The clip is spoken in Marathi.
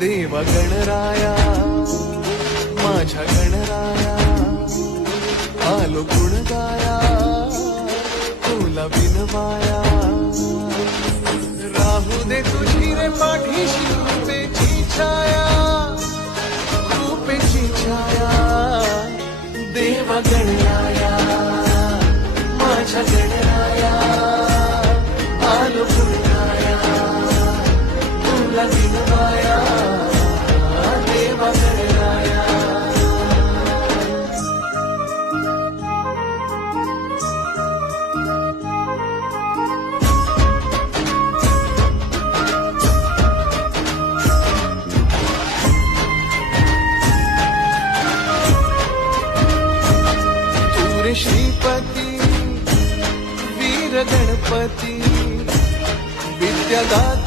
देवा गणराया माझ्या गणराया आलो गुण गाया तुला विनवाया राहू दे तुझी रे पाठीशी रूपेची छाया रूपेची छाया देवा गणराया माझ्या गणराया आलो गुण गाया तुला विनवाया देवा गणराया श्रीपती वीर गणपती विद्यादाता